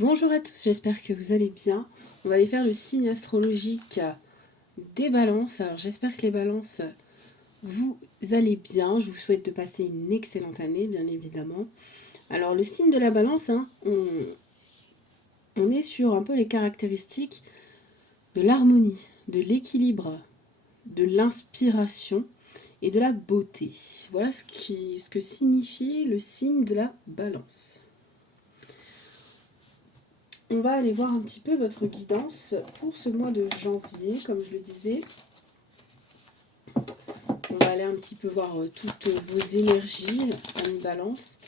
Bonjour à tous, j'espère que vous allez bien. On va aller faire le signe astrologique des balances. Alors j'espère que les balances, vous allez bien. Je vous souhaite de passer une excellente année, bien évidemment. Alors le signe de la balance, on est sur un peu les caractéristiques de l'harmonie, de l'équilibre, de l'inspiration et de la beauté. Voilà ce que signifie le signe de la balance. On va aller voir un petit peu votre guidance pour ce mois de janvier, comme je le disais. On va aller un petit peu voir toutes vos énergies, amis balance.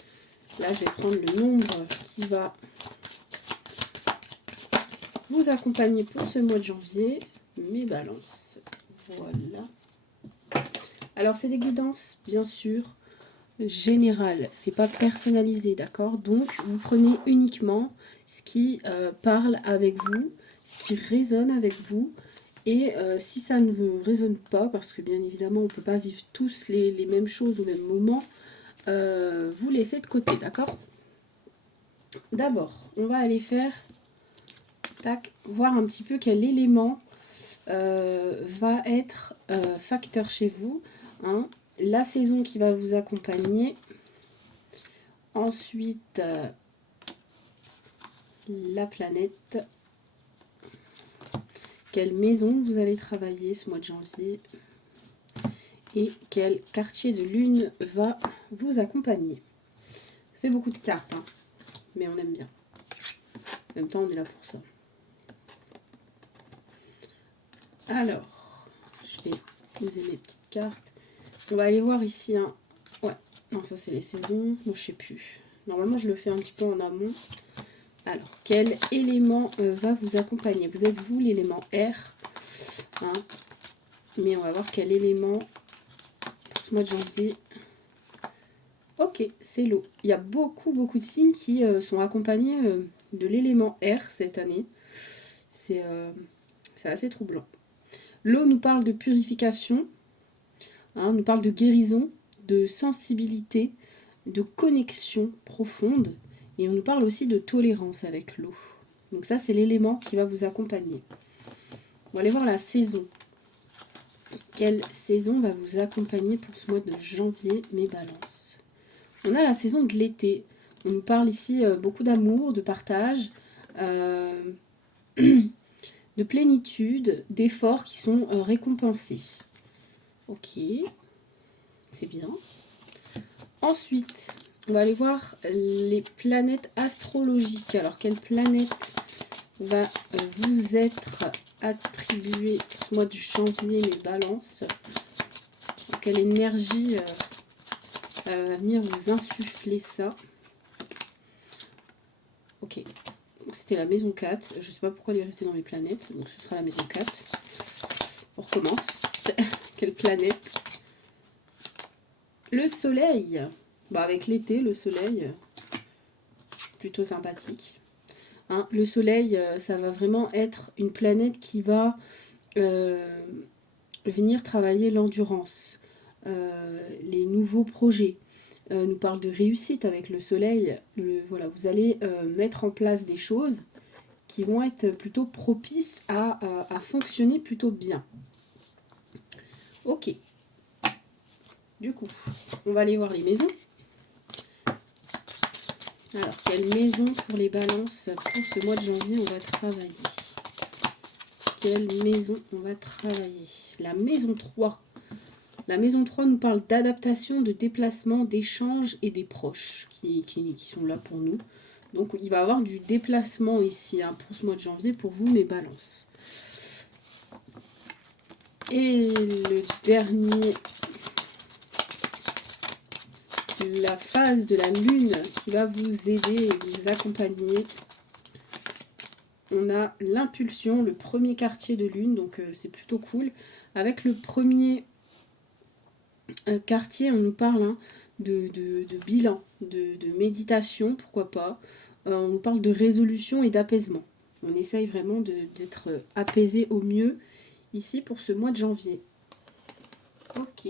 Là, je vais prendre le nombre qui va vous accompagner pour ce mois de janvier. Mes balances. Voilà. Alors, c'est des guidances, bien sûr, générales. C'est pas personnalisé, d'accord? Donc, vous prenez uniquement ce qui parle avec vous, ce qui résonne avec vous. Et si ça ne vous résonne pas, parce que bien évidemment on ne peut pas vivre tous les mêmes choses au même moment, vous laissez de côté, d'accord? D'abord, on va aller faire, tac, voir un petit peu quel élément va être facteur chez vous. Hein. La saison qui va vous accompagner. Ensuite, la planète. Quelle maison vous allez travailler ce mois de janvier. Et quel quartier de lune va vous accompagner. Ça fait beaucoup de cartes, hein, mais on aime bien. En même temps, on est là pour ça. Alors, je vais poser mes petites cartes. On va aller voir ici. Hein. Ouais, non, ça c'est les saisons. Moi, je sais plus. Normalement, je le fais un petit peu en amont. Alors, quel élément va vous accompagner? Vous êtes vous l'élément R. Hein, mais on va voir quel élément pour ce mois de janvier. Ok, c'est l'eau. Il y a beaucoup de signes qui sont accompagnés de l'élément R cette année. C'est assez troublant. L'eau nous parle de purification, hein, nous parle de guérison, de sensibilité, de connexion profonde. Et on nous parle aussi de tolérance avec l'eau. Donc ça, c'est l'élément qui va vous accompagner. On va aller voir la saison. Quelle saison va vous accompagner pour ce mois de janvier, mes balances? On a la saison de l'été. On nous parle ici beaucoup d'amour, de partage, de plénitude, d'efforts qui sont récompensés. Ok, c'est bien. Ensuite, on va aller voir les planètes astrologiques. Alors, quelle planète va vous être attribuée ce mois de janvier, les balances? Quelle énergie va venir vous insuffler ça? Ok, c'était la maison 4. Je ne sais pas pourquoi elle est restée dans les planètes. Donc, ce sera la maison 4. On recommence. Quelle planète? Le soleil. Bon, avec l'été, le soleil, plutôt sympathique. Hein, le soleil, ça va vraiment être une planète qui va venir travailler l'endurance, les nouveaux projets. Nous parle de réussite avec le soleil. Voilà, vous allez mettre en place des choses qui vont être plutôt propices à fonctionner plutôt bien. Ok. Du coup, on va aller voir les maisons. Alors, quelle maison pour les balances pour ce mois de janvier on va travailler? Quelle maison on va travailler? La maison 3. La maison 3 nous parle d'adaptation, de déplacement, d'échange et des proches qui sont là pour nous. Donc, il va y avoir du déplacement ici hein, pour ce mois de janvier pour vous, mes balances. Et le dernier, la phase de la lune qui va vous aider et vous accompagner. On a l'impulsion, le premier quartier de lune, donc c'est plutôt cool. Avec le premier quartier, on nous parle hein, de bilan, de méditation, pourquoi pas. On nous parle de résolution et d'apaisement. On essaye vraiment d'être apaisé au mieux ici pour ce mois de janvier. Ok.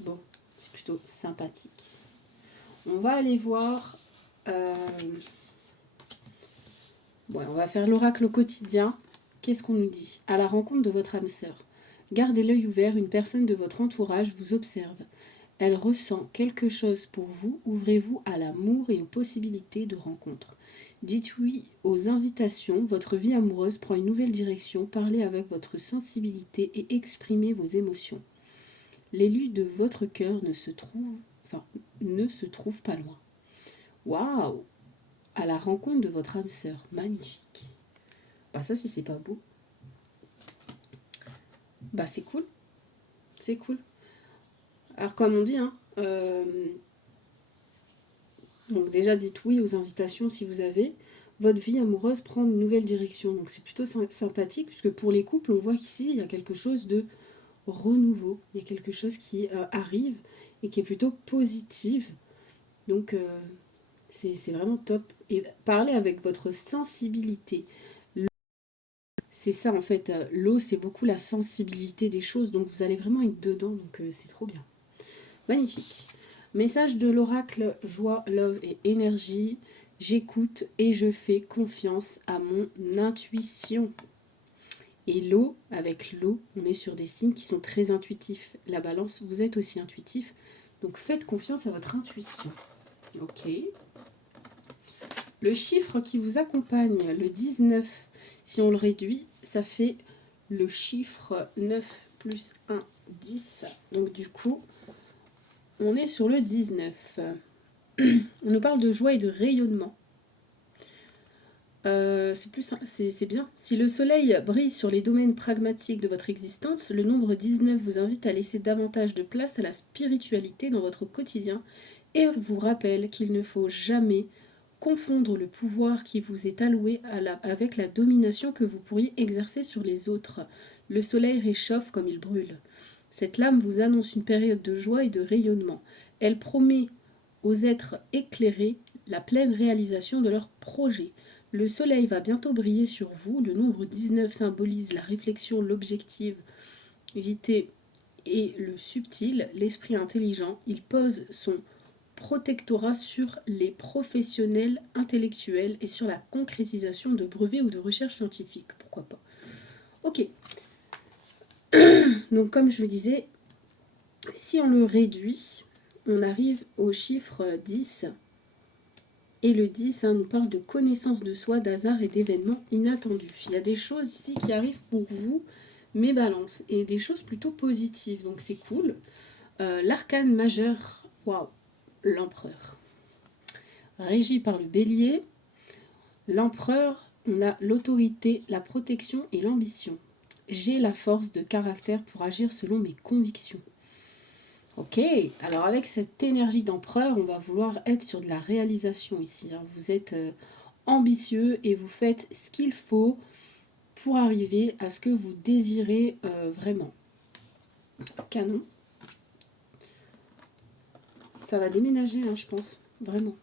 Bon, c'est plutôt sympathique. On va aller voir Ouais, on va faire l'oracle au quotidien. Qu'est-ce qu'on nous dit? À la rencontre de votre âme sœur. Gardez l'œil ouvert, une personne de votre entourage vous observe. Elle ressent quelque chose pour vous. Ouvrez-vous à l'amour et aux possibilités de rencontre. Dites oui aux invitations. Votre vie amoureuse prend une nouvelle direction. Parlez avec votre sensibilité et exprimez vos émotions. L'élu de votre cœur ne se trouve pas loin. Waouh! À la rencontre de votre âme sœur. Magnifique. Bah ça, si c'est pas beau. Bah c'est cool. C'est cool. Alors comme on dit, donc déjà dites oui aux invitations si vous avez. Votre vie amoureuse prend une nouvelle direction. Donc c'est plutôt sympathique puisque pour les couples, on voit qu'ici, il y a quelque chose de renouveau. Il y a quelque chose qui arrive et qui est plutôt positif. Donc c'est vraiment top. Et parlez avec votre sensibilité. C'est ça en fait, l'eau c'est beaucoup la sensibilité des choses, donc vous allez vraiment être dedans, donc c'est trop bien. Magnifique. Message de l'oracle, joie, love et énergie. J'écoute et je fais confiance à mon intuition. Et l'eau, avec l'eau, on est sur des signes qui sont très intuitifs. La balance, vous êtes aussi intuitif, donc faites confiance à votre intuition. Ok. Le chiffre qui vous accompagne, le 19, si on le réduit, ça fait le chiffre 9 plus 1, 10. Donc du coup, on est sur le 19. On nous parle de joie et de rayonnement. C'est bien. Si le soleil brille sur les domaines pragmatiques de votre existence, le nombre 19 vous invite à laisser davantage de place à la spiritualité dans votre quotidien et vous rappelle qu'il ne faut jamais confondre le pouvoir qui vous est alloué avec la domination que vous pourriez exercer sur les autres. Le soleil réchauffe comme il brûle. Cette lame vous annonce une période de joie et de rayonnement. Elle promet aux êtres éclairés la pleine réalisation de leurs projets. Le soleil va bientôt briller sur vous. Le nombre 19 symbolise la réflexion, l'objectivité et le subtil, l'esprit intelligent. Il pose son protectorat sur les professionnels intellectuels et sur la concrétisation de brevets ou de recherches scientifiques. Pourquoi pas? Ok. Donc comme je le disais, si on le réduit, on arrive au chiffre 10. Et le 10 nous parle de connaissance de soi, d'hasard et d'événements inattendus. Il y a des choses ici qui arrivent pour vous, mes balances, et des choses plutôt positives. Donc c'est cool. L'arcane majeur, waouh, l'empereur. Régi par le bélier, l'empereur, on a l'autorité, la protection et l'ambition. J'ai la force de caractère pour agir selon mes convictions. Ok, alors avec cette énergie d'empereur, on va vouloir être sur de la réalisation ici. Vous êtes ambitieux et vous faites ce qu'il faut pour arriver à ce que vous désirez vraiment. Canon. Ça va déménager, je pense. Vraiment.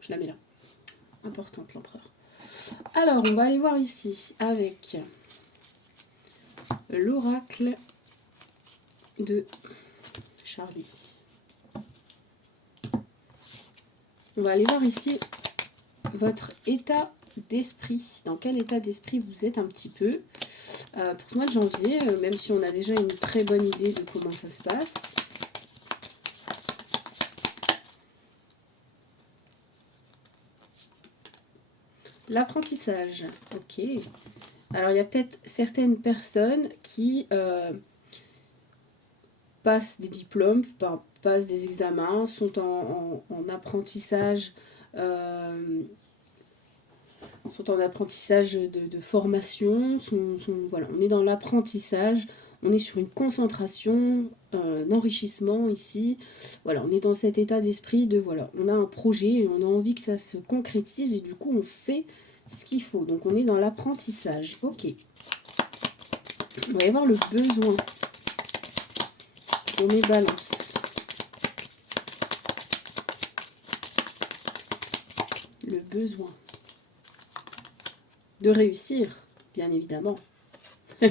Je la mets là. Importante, l'empereur. Alors, on va aller voir ici avec l'oracle de Charlie. On va aller voir ici votre état d'esprit. Dans quel état d'esprit vous êtes un petit peu pour ce mois de janvier, même si on a déjà une très bonne idée de comment ça se passe. L'apprentissage, ok. Alors, il y a peut-être certaines personnes qui passent des diplômes, passent des examens, sont en apprentissage, de formation, voilà, on est dans l'apprentissage, on est sur une concentration, d'enrichissement ici, voilà, on est dans cet état d'esprit de, voilà, on a un projet et on a envie que ça se concrétise et du coup on fait ce qu'il faut, donc on est dans l'apprentissage, ok. On va y avoir le besoin pour mes balances. Le besoin de réussir, bien évidemment. On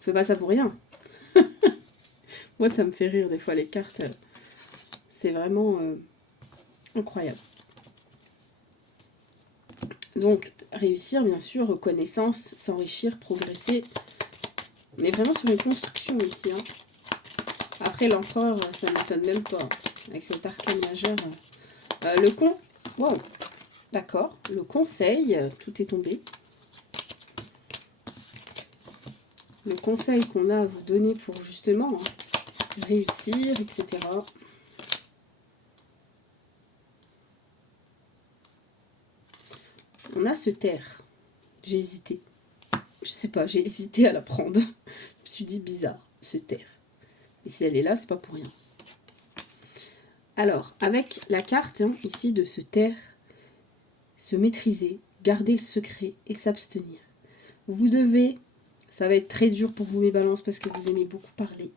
fait pas ça pour rien. Moi, ça me fait rire des fois, les cartes. C'est vraiment... Incroyable. Donc, réussir, bien sûr, reconnaissance, s'enrichir, progresser. On est vraiment sur une construction ici. Hein. Après, l'empereur, ça ne m'étonne même pas. Avec cet arcane majeur. Le con. Wow. D'accord. Le conseil, tout est tombé. Le conseil qu'on a à vous donner pour justement réussir, etc. On a se taire. J'ai hésité. Je sais pas, j'ai hésité à la prendre. Je me suis dit bizarre, se taire. Et si elle est là, c'est pas pour rien. Alors, avec la carte ici de se taire, se maîtriser, garder le secret et s'abstenir. Vous devez, ça va être très dur pour vous mes balances parce que vous aimez beaucoup parler.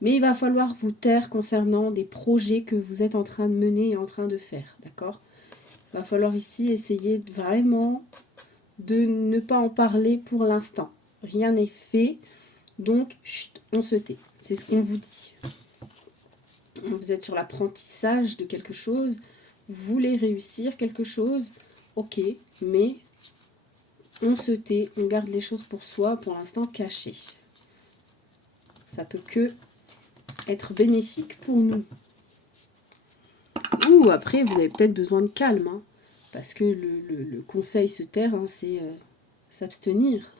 Mais il va falloir vous taire concernant des projets que vous êtes en train de mener et en train de faire, d'accord? Il va falloir ici essayer vraiment de ne pas en parler pour l'instant. Rien n'est fait, donc chut, on se tait. C'est ce qu'on vous dit. Vous êtes sur l'apprentissage de quelque chose, vous voulez réussir quelque chose, ok, mais on se tait, on garde les choses pour soi, pour l'instant cachées. Ça peut que être bénéfique pour nous. Ou après, vous avez peut-être besoin de calme, hein, parce que le conseil se taire, hein, c'est s'abstenir.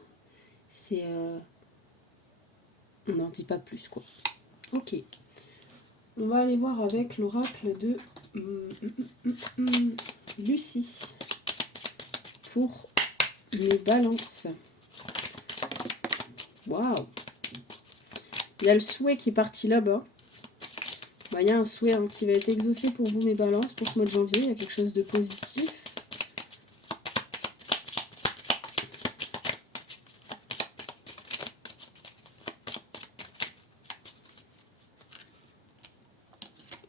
C'est... on n'en dit pas plus, quoi. Ok. On va aller voir avec l'oracle de Lucie pour les balances. Waouh! Il y a le souhait qui est parti là-bas. Bah, il y a un souhait qui va être exaucé pour vous, mes balances, pour ce mois de janvier. Il y a quelque chose de positif.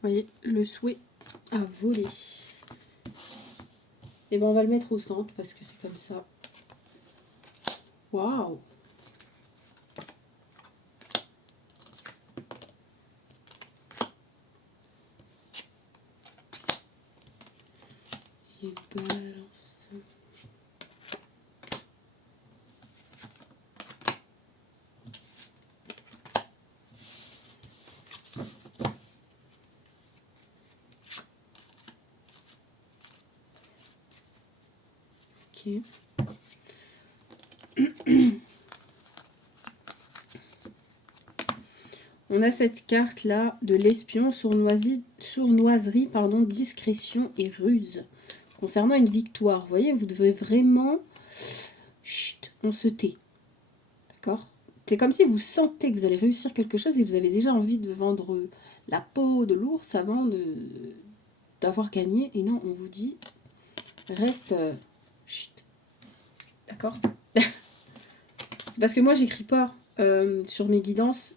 Vous voyez, le souhait a volé. Et ben on va le mettre au centre parce que c'est comme ça. Waouh! Et balance. Ok. On a cette carte-là de l'espion, sournoiserie, pardon, discrétion et ruse. Concernant une victoire, vous voyez, vous devez vraiment... Chut, on se tait. D'accord? C'est comme si vous sentez que vous allez réussir quelque chose et vous avez déjà envie de vendre la peau de l'ours avant d'avoir gagné. Et non, on vous dit, reste... chut. D'accord? C'est parce que moi, j'écris pas sur mes guidances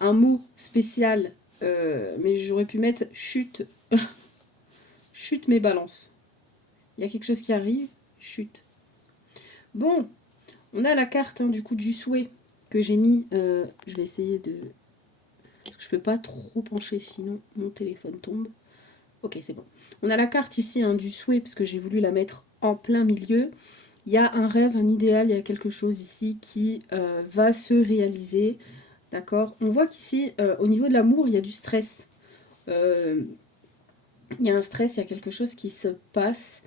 un mot spécial, mais j'aurais pu mettre chute. Chute mes balances. Il y a quelque chose qui arrive, chute. Bon, on a la carte du coup du souhait que j'ai mis. Je vais essayer de... Je peux pas trop pencher sinon mon téléphone tombe. Ok, c'est bon. On a la carte ici du souhait parce que j'ai voulu la mettre en plein milieu. Il y a un rêve, un idéal, il y a quelque chose ici qui va se réaliser. D'accord? On voit qu'ici, au niveau de l'amour, il y a du stress. Il y a un stress, il y a quelque chose qui se passe.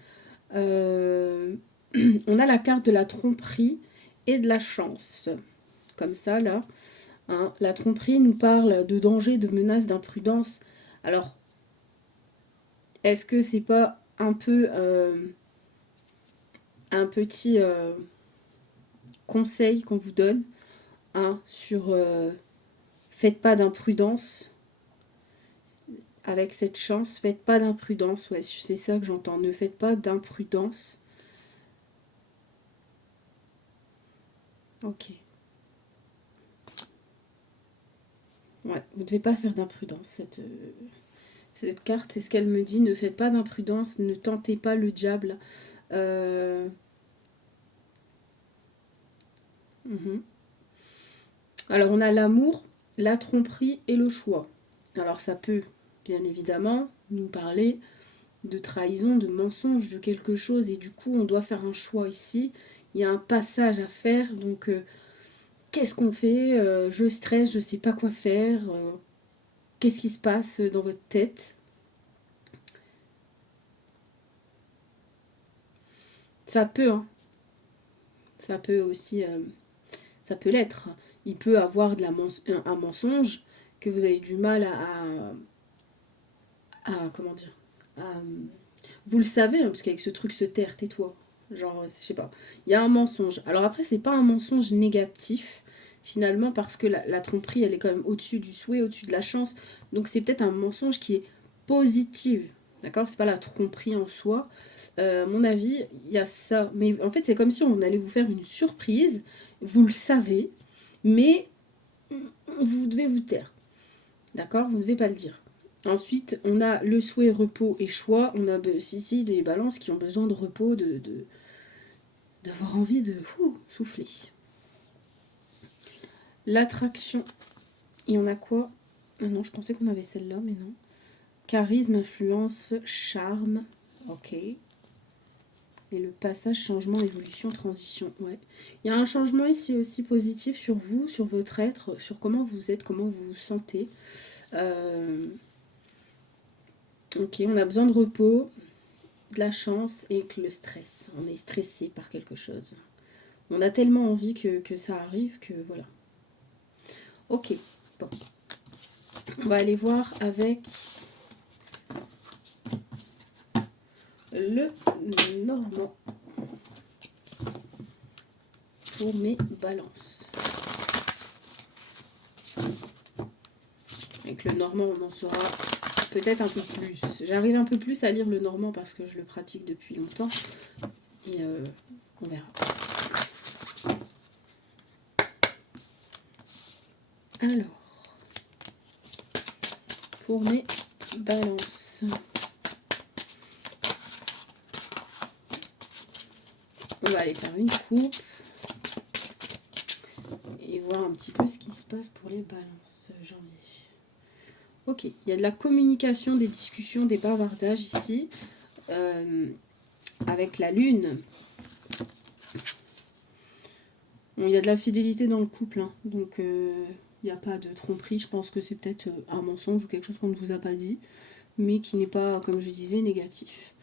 On a la carte de la tromperie et de la chance. Comme ça, là. Hein. La tromperie nous parle de danger, de menace, d'imprudence. Alors, est-ce que c'est pas un peu un petit conseil qu'on vous donne sur faites pas d'imprudence avec cette chance, faites pas d'imprudence, ouais, c'est ça que j'entends, ne faites pas d'imprudence. Ok. Ouais, vous ne devez pas faire d'imprudence, cette carte, c'est ce qu'elle me dit, ne faites pas d'imprudence, ne tentez pas le diable. Alors on a l'amour, la tromperie et le choix. Alors ça peut, bien évidemment, nous parler de trahison, de mensonge, de quelque chose. Et du coup, on doit faire un choix ici. Il y a un passage à faire. Donc, qu'est-ce qu'on fait? Je stresse, je ne sais pas quoi faire. Qu'est-ce qui se passe dans votre tête? Ça peut, hein. Ça peut aussi... ça peut l'être. Il peut avoir un mensonge que vous avez du mal comment dire, vous le savez, hein, parce qu'avec ce truc se taire, tais-toi. Genre, je sais pas. Il y a un mensonge. Alors après, c'est pas un mensonge négatif, finalement, parce que la tromperie, elle est quand même au-dessus du souhait, au-dessus de la chance. Donc c'est peut-être un mensonge qui est positif. D'accord? C'est pas la tromperie en soi. À mon avis, il y a ça. Mais en fait, c'est comme si on allait vous faire une surprise. Vous le savez, mais vous devez vous taire. D'accord? Vous ne devez pas le dire. Ensuite, on a le souhait, repos et choix. On a ici des balances qui ont besoin de repos, d'avoir envie de souffler. L'attraction. Et on a quoi? Ah non, je pensais qu'on avait celle-là, mais non. Charisme, influence, charme. Ok. Et le passage, changement, évolution, transition. Ouais. Il y a un changement ici aussi positif sur vous, sur votre être, sur comment vous êtes, comment vous vous sentez. Ok, on a besoin de repos, de la chance et que le stress. On est stressé par quelque chose. On a tellement envie que ça arrive que voilà. Ok, bon. On va aller voir avec le normand pour mes balances. Avec le normand, on en saura peut-être un peu plus. J'arrive un peu plus à lire le normand parce que je le pratique depuis longtemps. Et on verra. Alors, pour mes balances. On va aller faire une coupe et voir un petit peu ce qui se passe pour les balances janvier. Ok, il y a de la communication, des discussions, des bavardages ici. Avec la lune. Bon, il y a de la fidélité dans le couple, hein, donc il n'y a pas de tromperie. Je pense que c'est peut-être un mensonge ou quelque chose qu'on ne vous a pas dit, mais qui n'est pas, comme je disais, négatif.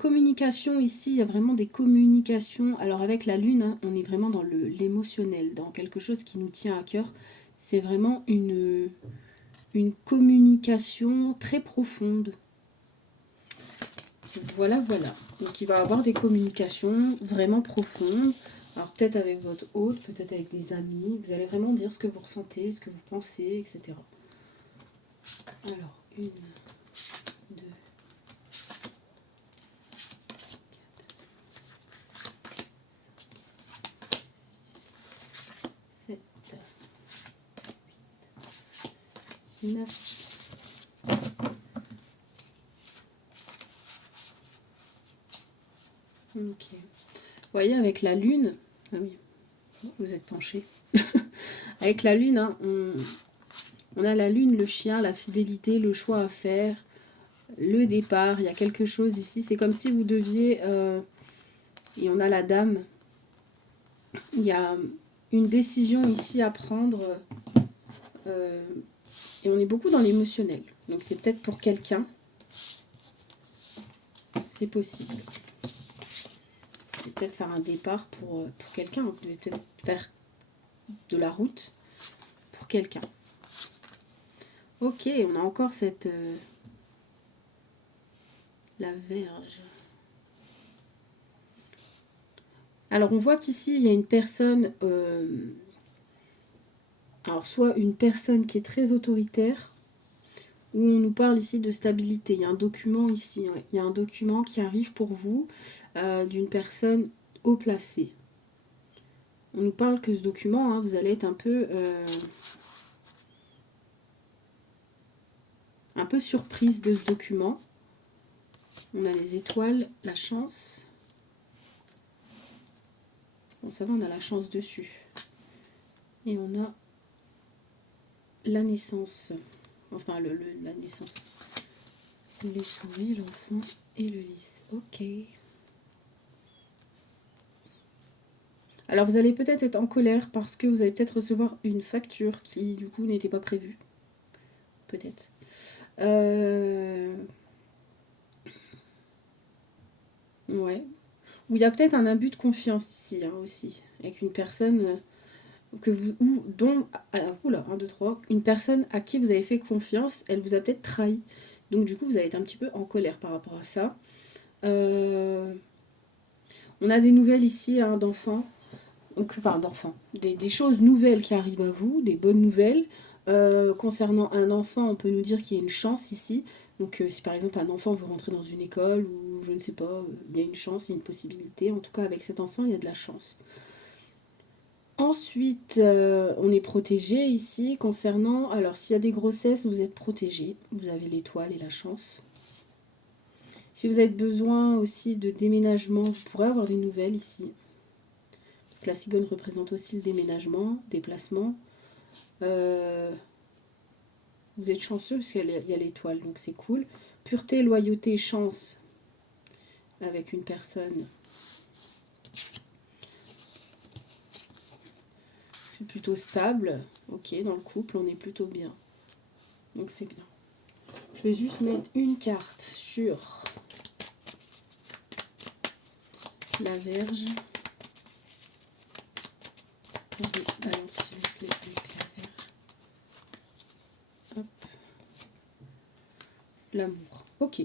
Communication, ici, il y a vraiment des communications. Alors avec la lune, hein, on est vraiment dans l'émotionnel, dans quelque chose qui nous tient à cœur. C'est vraiment une communication très profonde. Voilà, voilà. Donc il va y avoir des communications vraiment profondes. Alors peut-être avec votre hôte, peut-être avec des amis. Vous allez vraiment dire ce que vous ressentez, ce que vous pensez, etc. Alors, 1, 2, 7, 8, 9. Ok. Vous voyez, avec la lune, ah oui, vous êtes penché. Avec la lune, hein, on a la lune, le chien, la fidélité, le choix à faire, le départ. Il y a quelque chose ici. C'est comme si vous deviez... et on a la dame. Il y a une décision ici à prendre. Et on est beaucoup dans l'émotionnel. Donc c'est peut-être pour quelqu'un. C'est possible. Vous pouvez peut-être faire un départ pour quelqu'un. Vous pouvez peut-être faire de la route pour quelqu'un. Ok, on a encore cette... la Vierge. Alors on voit qu'ici, il y a une personne... alors soit une personne qui est très autoritaire, où on nous parle ici de stabilité. Il y a un document ici, ouais. Il y a un document qui arrive pour vous d'une personne haut placée. On nous parle que ce document, hein, vous allez être un peu surprise de ce document. On a les étoiles, la chance. Bon, ça va, on a la chance dessus. Et on a la naissance. Enfin, la naissance. Les souris, l'enfant et le lys. Ok. Alors vous allez peut-être être en colère parce que vous allez peut-être recevoir une facture qui du coup n'était pas prévue. Peut-être. Ouais. Ou il y a peut-être un abus de confiance ici hein, aussi. Avec une personne que vous. Ou dont. Oula, 1, 2, 3. Une personne à qui vous avez fait confiance, elle vous a peut-être trahi. Donc du coup vous allez être un petit peu en colère par rapport à ça. On a des nouvelles ici hein, d'enfants. Donc, enfin d'enfants. Des choses nouvelles qui arrivent à vous, des bonnes nouvelles. Concernant un enfant, on peut nous dire qu'il y a une chance ici. Donc si par exemple un enfant veut rentrer dans une école ou je ne sais pas, il y a une chance, il y a une possibilité. En tout cas avec cet enfant, il y a de la chance. Ensuite, on est protégé ici concernant... Alors s'il y a des grossesses, vous êtes protégé. Vous avez l'étoile et la chance. Si vous avez besoin aussi de déménagement, vous pourrez avoir des nouvelles ici. Parce que la cigogne représente aussi le déménagement, déplacement. Vous êtes chanceux parce qu'il y a l'étoile, donc c'est cool. Pureté, loyauté, chance avec une personne. C'est plutôt stable. Ok, dans le couple, on est plutôt bien. Donc c'est bien. Je vais juste mettre une carte sur la Vierge. Je vais balancer s'il vous plaît avec la Vierge. Hop. L'amour. Ok.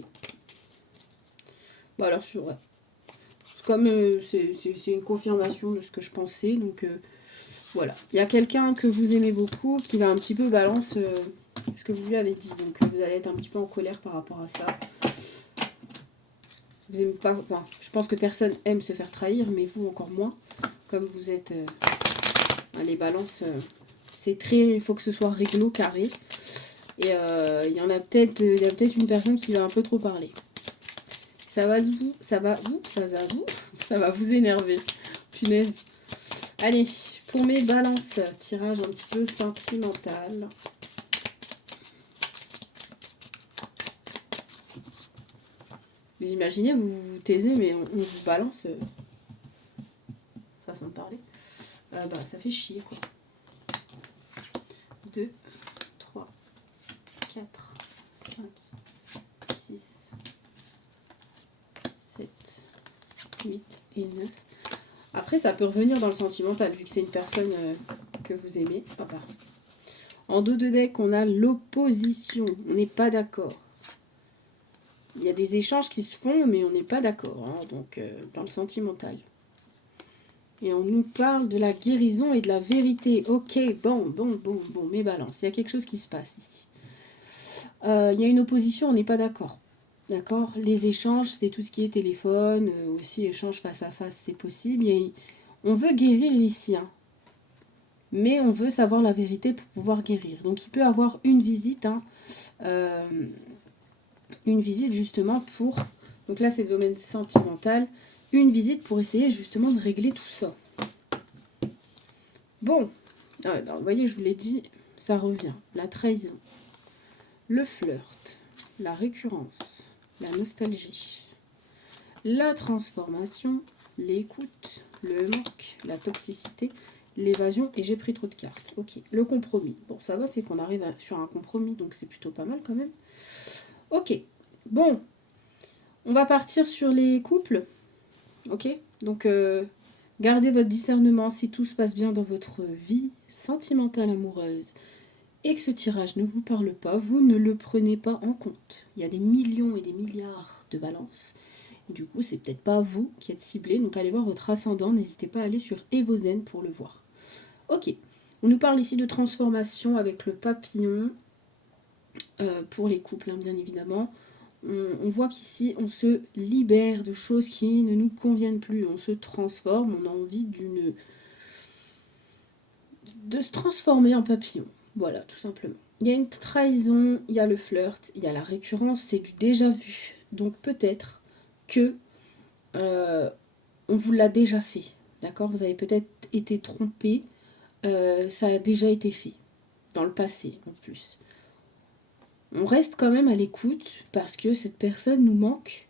Bon alors sur ouais. Comme c'est une confirmation de ce que je pensais, donc voilà. Il y a quelqu'un que vous aimez beaucoup qui va un petit peu balance ce que vous lui avez dit, donc vous allez être un petit peu en colère par rapport à ça. Vous aimez pas, enfin, je pense que personne aime se faire trahir, mais vous encore moins. Comme vous êtes les balances, c'est très, il faut que ce soit réglo, carré. Et il y a peut-être une personne qui va un peu trop parler. Ça va vous énerver. Punaise. Allez, pour mes balances, tirage un petit peu sentimental. Vous imaginez, vous vous taisez, mais on vous balance. Façon de parler. Ça fait chier, quoi. 2, 3, 4, 5, 6, 7, 8 et 9. Après, ça peut revenir dans le sentimental, vu que c'est une personne que vous aimez. Papa. En dos de deck, on a l'opposition. On n'est pas d'accord. Il y a des échanges qui se font, mais on n'est pas d'accord. Hein, donc, dans le sentimental. Et on nous parle de la guérison et de la vérité. Ok, bon, mes balances. Il y a quelque chose qui se passe ici. Il y a une opposition, on n'est pas d'accord. D'accord. Les échanges, c'est tout ce qui est téléphone, aussi échange face à face, c'est possible. On veut guérir ici, hein, mais on veut savoir la vérité pour pouvoir guérir. Donc il peut avoir une visite, hein, une visite justement pour... Donc là c'est le domaine sentimental. Une visite pour essayer justement de régler tout ça. Bon, alors, vous voyez, je vous l'ai dit, ça revient. La trahison, le flirt, la récurrence, la nostalgie, la transformation, l'écoute, le manque, la toxicité, l'évasion, et j'ai pris trop de cartes. Ok, le compromis. Bon, ça va, c'est qu'on arrive sur un compromis, donc c'est plutôt pas mal quand même. Ok, bon, on va partir sur les couples. Ok, donc gardez votre discernement si tout se passe bien dans votre vie sentimentale amoureuse et que ce tirage ne vous parle pas, vous ne le prenez pas en compte. Il y a des millions et des milliards de balances. Du coup, c'est peut-être pas vous qui êtes ciblé, donc allez voir votre ascendant, n'hésitez pas à aller sur Evozen pour le voir. Ok, on nous parle ici de transformation avec le papillon, pour les couples, hein, bien évidemment. On voit qu'ici, on se libère de choses qui ne nous conviennent plus, on se transforme, on a envie de se transformer en papillon. Voilà, tout simplement. Il y a une trahison, il y a le flirt, il y a la récurrence, c'est du déjà vu. Donc peut-être que on vous l'a déjà fait. D'accord? Vous avez peut-être été trompé. Ça a déjà été fait. Dans le passé, en plus. On reste quand même à l'écoute parce que cette personne nous manque.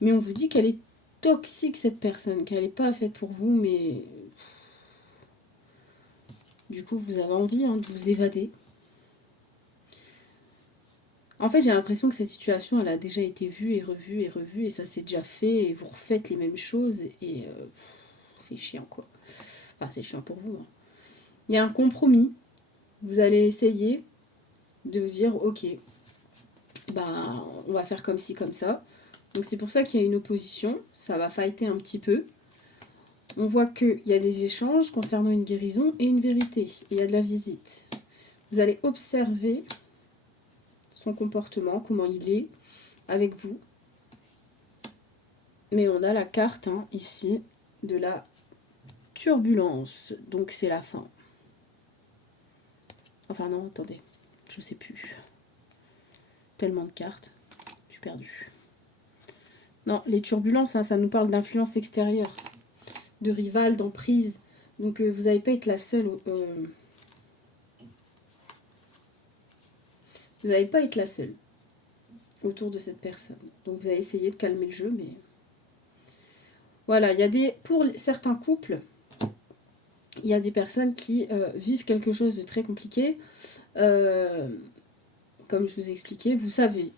Mais on vous dit qu'elle est toxique, cette personne, qu'elle n'est pas faite pour vous, mais du coup vous avez envie de vous évader. En fait, j'ai l'impression que cette situation, elle a déjà été vue et revue et revue, et ça s'est déjà fait, et vous refaites les mêmes choses, et c'est chiant, quoi. Enfin, c'est chiant pour vous. Il y a un compromis. Vous allez essayer de vous dire, ok, bah, on va faire comme ci, comme ça. Donc c'est pour ça qu'il y a une opposition, ça va fighter un petit peu. On voit qu'il y a des échanges concernant une guérison et une vérité. Il y a de la visite. Vous allez observer son comportement, comment il est avec vous. Mais on a la carte ici de la turbulence. Donc c'est la fin. Enfin non, attendez. Je sais plus. Tellement de cartes. Je suis perdue. Non, les turbulences, ça nous parle d'influence extérieure. De rival, d'emprise. Donc vous n'allez pas être la seule... vous n'allez pas être la seule autour de cette personne. Donc vous allez essayer de calmer le jeu, mais... Voilà, il y a des... Pour certains couples, il y a des personnes qui vivent quelque chose de très compliqué. Comme je vous ai expliqué, vous savez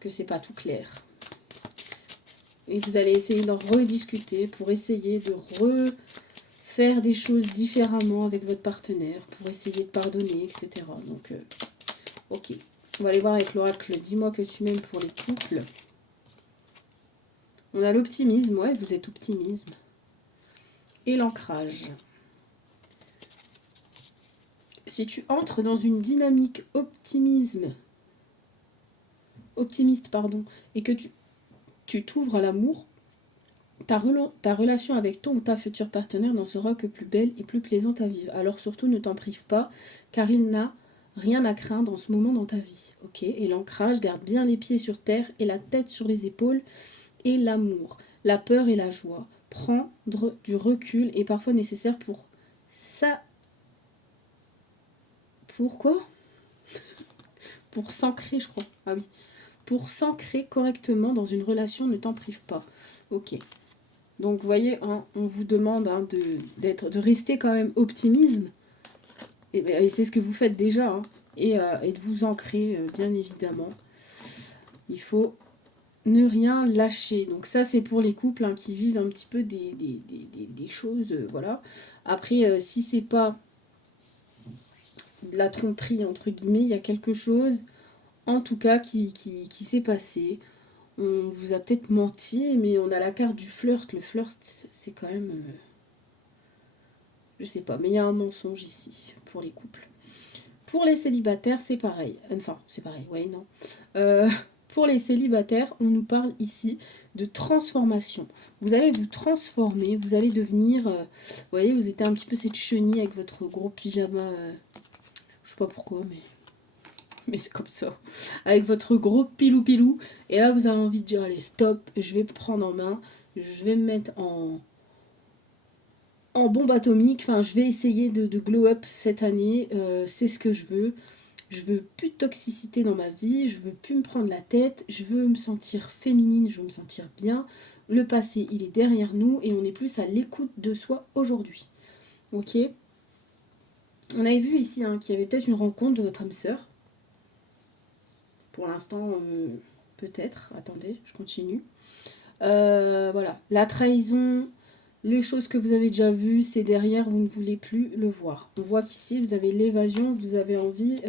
que c'est pas tout clair. Et vous allez essayer d'en rediscuter pour essayer de refaire des choses différemment avec votre partenaire, pour essayer de pardonner, etc. Donc, ok. On va aller voir avec l'oracle. Dis-moi que tu m'aimes pour les couples. On a l'optimisme, ouais, vous êtes optimisme. Et l'ancrage. Si tu entres dans une dynamique optimiste, et que tu t'ouvres à l'amour, ta relation avec ton ou ta future partenaire n'en sera que plus belle et plus plaisante à vivre. Alors surtout, ne t'en prive pas, car il n'a rien à craindre en ce moment dans ta vie. Ok. Et l'ancrage, garde bien les pieds sur terre et la tête sur les épaules. Et l'amour, la peur et la joie. Prendre du recul est parfois nécessaire pour ça. Pourquoi? Pour s'ancrer, je crois. Ah oui. Pour s'ancrer correctement dans une relation, ne t'en prive pas. Ok. Donc, vous voyez, on vous demande de rester quand même optimisme. Et c'est ce que vous faites déjà. Et de vous ancrer, bien évidemment. Il faut ne rien lâcher. Donc ça, c'est pour les couples qui vivent un petit peu des choses. Voilà. Après, si c'est pas de la tromperie, entre guillemets, il y a quelque chose, en tout cas, qui s'est passé. On vous a peut-être menti, mais on a la carte du flirt. Le flirt, c'est quand même... je sais pas, mais il y a un mensonge ici, pour les couples. Pour les célibataires, c'est pareil. Enfin, c'est pareil, ouais, non. Pour les célibataires, on nous parle ici de transformation. Vous allez vous transformer, vous allez devenir... vous voyez, vous étiez un petit peu cette chenille avec votre gros pyjama... je sais pas pourquoi, mais c'est comme ça. Avec votre gros pilou-pilou. Et là, vous avez envie de dire, allez, stop, je vais me prendre en main. Je vais me mettre en bombe atomique. Enfin, je vais essayer de glow up cette année. C'est ce que je veux. Je veux plus de toxicité dans ma vie. Je veux plus me prendre la tête. Je veux me sentir féminine. Je veux me sentir bien. Le passé, il est derrière nous. Et on est plus à l'écoute de soi aujourd'hui. Ok. On avait vu ici qu'il y avait peut-être une rencontre de votre âme sœur. Pour l'instant, peut-être. Attendez, je continue. Voilà. La trahison, les choses que vous avez déjà vues, c'est derrière, vous ne voulez plus le voir. On voit qu'ici, vous avez l'évasion, vous avez envie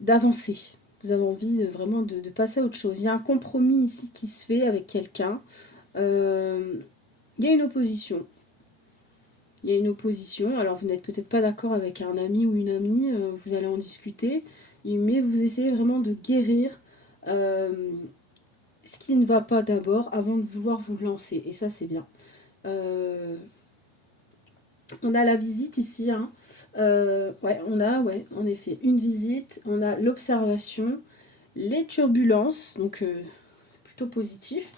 d'avancer. Vous avez envie vraiment de passer à autre chose. Il y a un compromis ici qui se fait avec quelqu'un. Il y a une opposition. Il y a une opposition, alors vous n'êtes peut-être pas d'accord avec un ami ou une amie, vous allez en discuter, mais vous essayez vraiment de guérir ce qui ne va pas d'abord avant de vouloir vous lancer, et ça c'est bien. On a la visite ici, ouais, on a, ouais, en effet, une visite, on a l'observation, les turbulences, donc plutôt positif,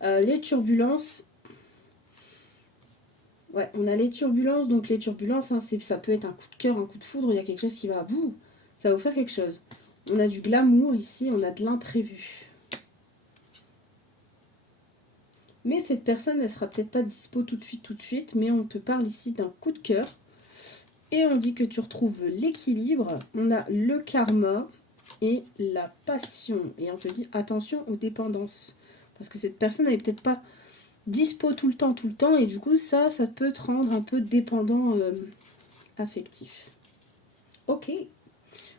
les turbulences. Ouais, on a les turbulences. Donc les turbulences, hein, ça peut être un coup de cœur, un coup de foudre. Il y a quelque chose qui va... Bouh, ça va vous faire quelque chose. On a du glamour ici, on a de l'imprévu. Mais cette personne, elle sera peut-être pas dispo tout de suite, mais on te parle ici d'un coup de cœur. Et on dit que tu retrouves l'équilibre. On a le karma et la passion. Et on te dit attention aux dépendances. Parce que cette personne, elle n'est peut-être pas dispo tout le temps. Et du coup, ça peut te rendre un peu dépendant affectif. Ok.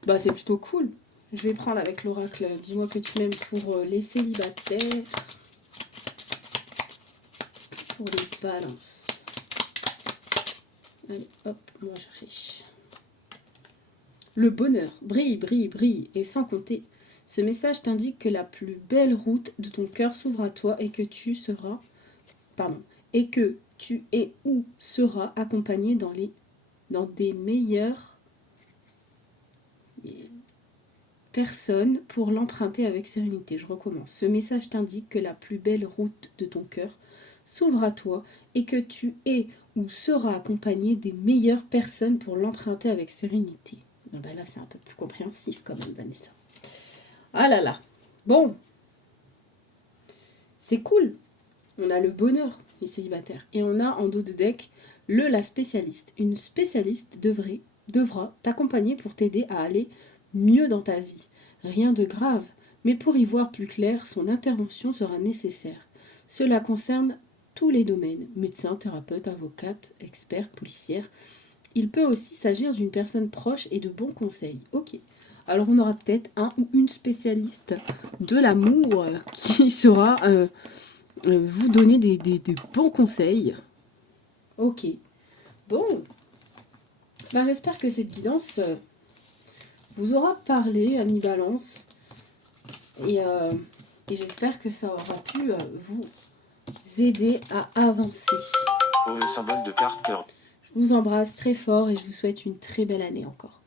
Bah, c'est plutôt cool. Je vais prendre avec l'oracle. Dis-moi que tu m'aimes pour les célibataires. Pour les balances. Allez, hop, on va chercher. Le bonheur brille, et sans compter. Ce message t'indique que la plus belle route de ton cœur s'ouvre à toi et que tu es ou seras accompagné dans des meilleures personnes pour l'emprunter avec sérénité. Je recommence. Ce message t'indique que la plus belle route de ton cœur s'ouvre à toi et que tu es ou seras accompagné des meilleures personnes pour l'emprunter avec sérénité. Bon ben là, c'est un peu plus compréhensif quand même, Vanessa. Ah là là. Bon. C'est cool. On a le bonheur, les célibataires. Et on a en dos de deck la spécialiste. Une spécialiste devra t'accompagner pour t'aider à aller mieux dans ta vie. Rien de grave. Mais pour y voir plus clair, son intervention sera nécessaire. Cela concerne tous les domaines. Médecin, thérapeute, avocate, experte, policière. Il peut aussi s'agir d'une personne proche et de bons conseils. Ok. Alors on aura peut-être un ou une spécialiste de l'amour qui saura vous donner des bons conseils. Ok. Bon. Ben, j'espère que cette guidance vous aura parlé, ami Balance. Et j'espère que ça aura pu vous aider à avancer. Symbole de carte cœur. Je vous embrasse très fort et je vous souhaite une très belle année encore.